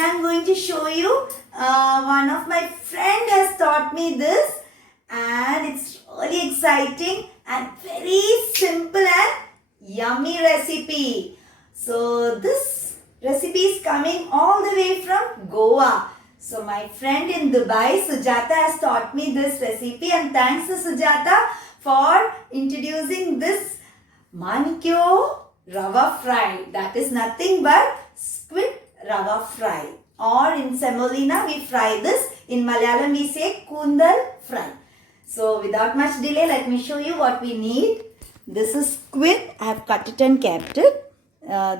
I am going to show you one of my friend has taught me this, and it's really exciting and very simple and yummy recipe. So this recipe is coming all the way from Goa. So my friend in Dubai, Sujata, has taught me this recipe, and thanks to Sujata for introducing this Mankyo Rava fry. That is nothing but squid Rava fry, or in Semolina we fry this. In Malayalam we say kundal fry. So without much delay, let me show you what we need. This is squid. I have cut it and kept it.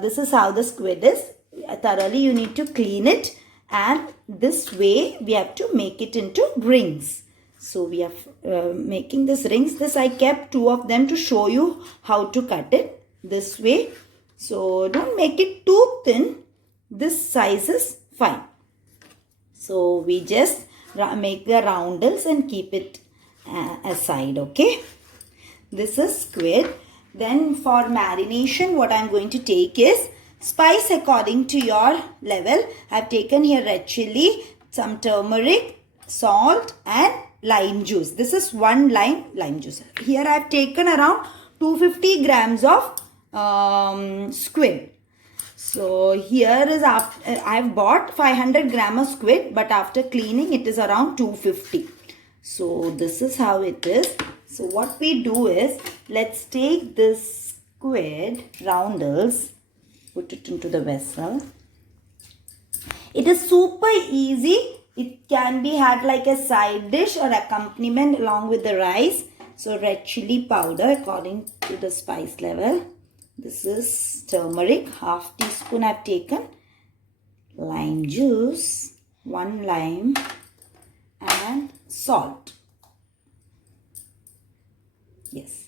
This is how the squid is. Thoroughly you need to clean it, and this way we have to make it into rings. So we are making this rings. This I kept 2 of them to show you how to cut it this way. So don't make it too thin. This size is fine. So we just make the roundels and keep it aside. Okay. This is squid. Then for marination, what I am going to take is spice according to your level. I have taken here red chilli, some turmeric, salt and lime juice. This is 1 lime juice. Here I have taken around 250 grams of squid. So here is after I have bought 500 grams of squid, but after cleaning it is around 250. So this is how it is. So what we do is, let's take this squid roundels, put it into the vessel. It is super easy. It can be had like a side dish or accompaniment along with the rice. So red chilli powder according to the spice level. This is turmeric, half teaspoon I have taken. Lime juice, 1 lime, and salt. Yes,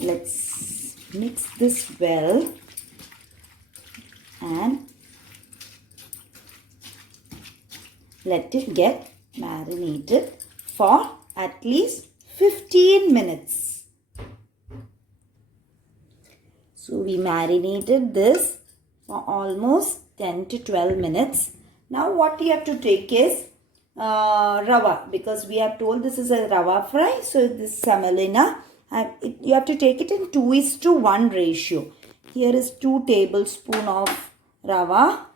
let's mix this well and let it get marinated for at least 15 minutes. So we marinated this for almost 10 to 12 minutes. Now what we have to take is Rava, because we have told this is a Rava fry. So this Semolina, you have to take it in 2:1 ratio. Here is 2 tablespoons of Rava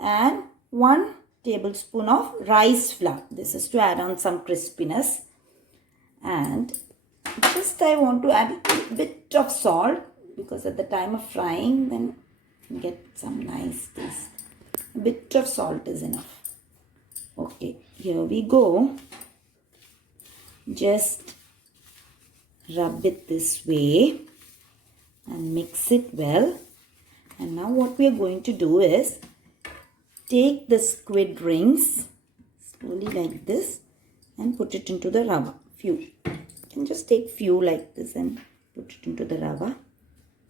and 1 tablespoon of rice flour. This is to add on some crispiness. And just I want to add a bit of salt, because at the time of frying then get some nice taste. A bit of salt is enough. Okay, here we go. Just rub it this way and mix it well. And now what we are going to do is take the squid rings slowly like this and put it into the rava. Few. You can just take few like this and put it into the rava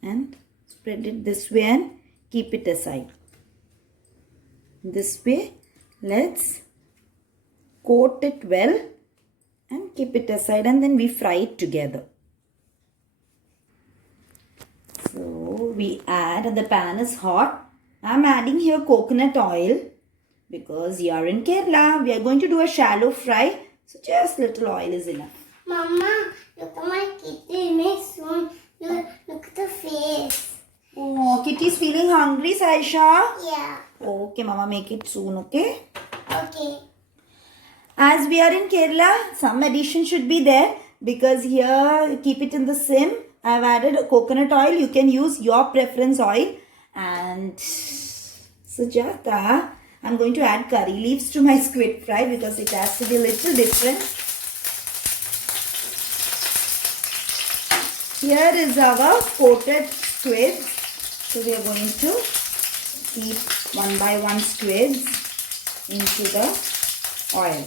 and spread it this way and keep it aside. This way, let's coat it well and keep it aside, and then we fry it together. So we add, the pan is hot. I am adding here coconut oil because you are in Kerala. We are going to do a shallow fry, so just little oil is enough. Mama, look at my kitty. Makes soon. Look at the face. Oh, Kitty is feeling hungry, Saisha? Yeah. Okay, Mama, make it soon, okay? Okay. As we are in Kerala, some addition should be there, because here keep it in the sim. I have added coconut oil. You can use your preference oil. And Sujata, I am going to add curry leaves to my squid fry because it has to be a little different. Here is our coated squids. So we are going to keep 1 by 1 squids into the oil.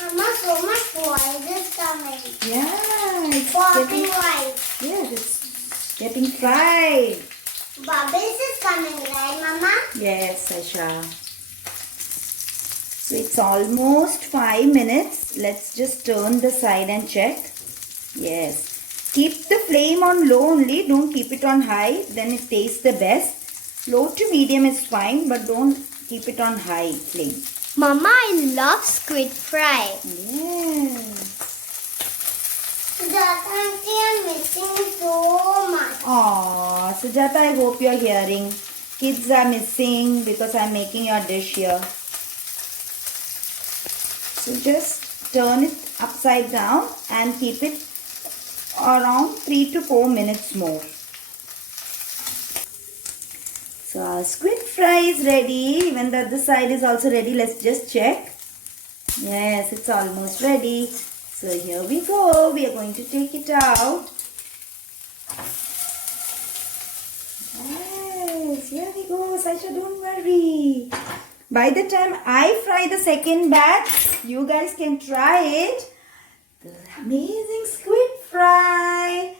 Mama, so much oil is coming. Yeah, it's Popping getting, white. yes, it's getting fried. Bubbles is coming, right, Mama? Yes, Aisha. So it's almost 5 minutes. Let's just turn the side and check. Yes. Keep the flame on low only. Don't keep it on high. Then it tastes the best. Low to medium is fine, but don't Keep it on high flame. Mama, I love squid fry. Yes. That auntie, I'm missing so much. Aww, Sujata, I hope you're hearing. Kids are missing because I'm making your dish here. So just turn it upside down and keep it around 3 to 4 minutes more. So our squid fry is ready. Even the other side is also ready. Let's just check. Yes, it's almost ready. So here we go. We are going to take it out. Yes, here we go. Saisha, don't worry. By the time I fry the second batch, you guys can try it. The amazing squid fry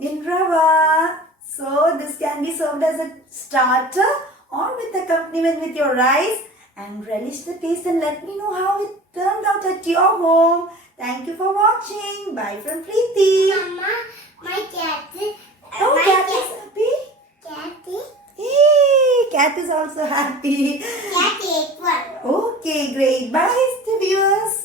in Rava. So this can be served as a starter or with accompaniment with your rice, and relish the taste and let me know how it turned out at your home. Thank you for watching. Bye from Preeti. Mama, my cat is... Oh, my cat is happy. Cat is... Hey, cat is also happy. Cat ate one. Okay, great. Bye, viewers.